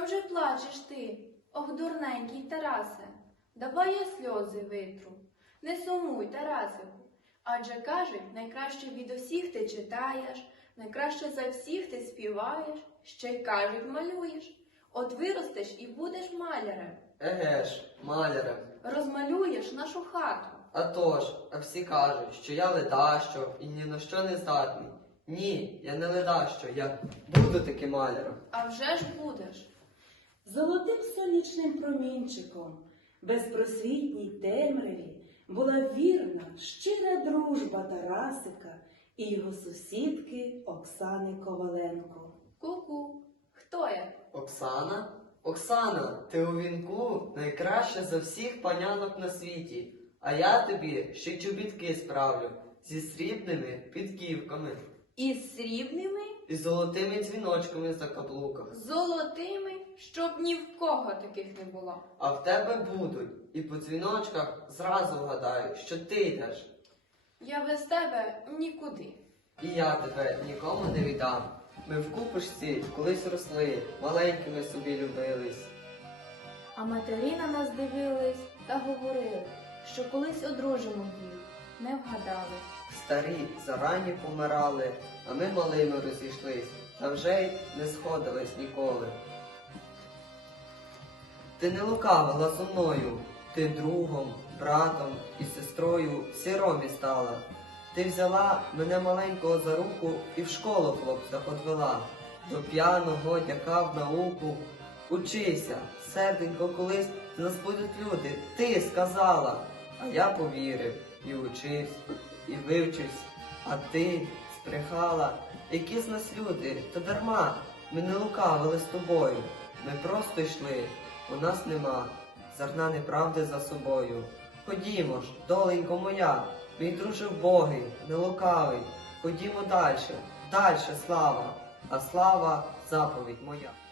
вже плачеш ти, ох, дурненький Тарасе? Давай я сльози витру. Не сумуй, Тарасику, адже кажуть, найкраще від усіх ти читаєш, найкраще за всіх ти співаєш, ще й кажуть, малюєш. От виростеш і будеш малярем. Еге ж, малярем. Розмалюєш нашу хату. А тож, а всі кажуть, що я ледащо і ні на що не здатний. Ні, я не ледащо, я буду таки маляром. А вже ж будеш. Золотим сонячним промінчиком, безпросвітній темряві, була вірна, щира дружба Тарасика і його сусідки Оксани Коваленко. Ку-ку. Хто я? Оксана? Оксана, ти у вінку найкраща за всіх панянок на світі. А я тобі ще й чобітки справлю зі срібними підківками Із срібними, і золотими дзвіночками за каблуках. золотими, щоб ні в кого таких не було. А в тебе будуть, і по дзвіночках зразу вгадаю, що ти йдеш. Я без тебе нікуди. І я тебе нікому не віддам. Ми в купушці колись росли, маленькими собі любились. А матері на нас дивились та говорили, що колись одружимо їх. Не вгадали. Старі зарані помирали, а ми малими розійшлись, та вже й не сходились ніколи. Ти не лукавила зо мною, ти другом, братом і сестрою сиромі стала. Ти взяла мене маленького за руку і в школу хлопця одвела. До п'яного дяка в науку. Учися, серденько, колись з нас будуть люди, ти сказала. А я повірив і учився, і вивчився, а ти збрехала. Які з нас люди, то дарма, ми не лукавили з тобою. Ми просто йшли, у нас нема зерна неправди за собою. Ходімо ж, доленько моя, мій друже вбогий, не лукавий. Ходімо дальше, дальше слава, а слава заповідь моя.